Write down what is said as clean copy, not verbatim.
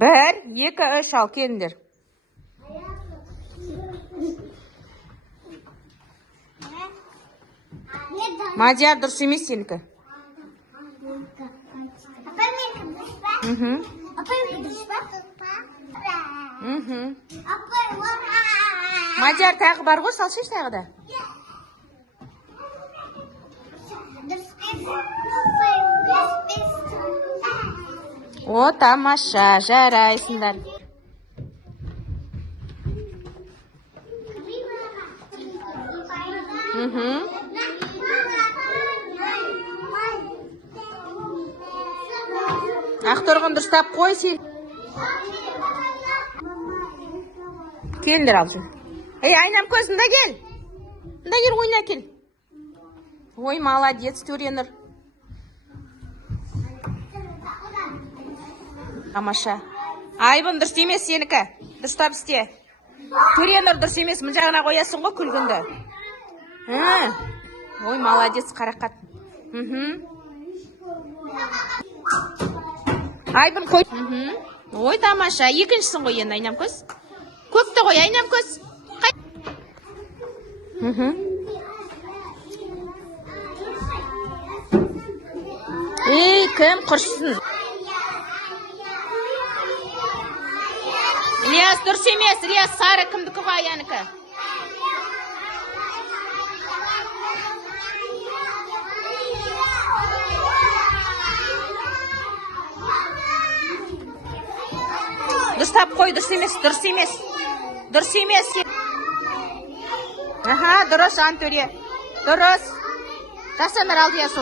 1, 2, 3 al келіңдер. Мадияр, дұрыс емес сенікі. Мадияр, тағы бар ғой, салшыш тағы да. О, тамаша, жарайсыңдар. Ақтырғын дұрыстап қой сен. Келіндер алсын. Ей, айнам көзінде кел. Мұнда кел, ойна кел. Ой, молодец, Түренір. Тамаша. Айбын дұрыс емес сенікі. Дұрыстап істе. Түренір дұрыс емес, мұн жағына қоясың ғой күлгінді. Ой, молодец, қарақат. Айбын қой. Ой, тамаша. Екіншісін қой енді, айнам көз. Көпті қой, айнам көз. Ей, кім құрсын? Рияз дұрыс емес, Рияз сары кімдікі ғой аяныкі. Дұрыстап қой, дұрыс емес, дұрыс емес. Дұрыс емес. Аха, дұрыс, Антөре. Дұрыс. Жасанар алдия солай.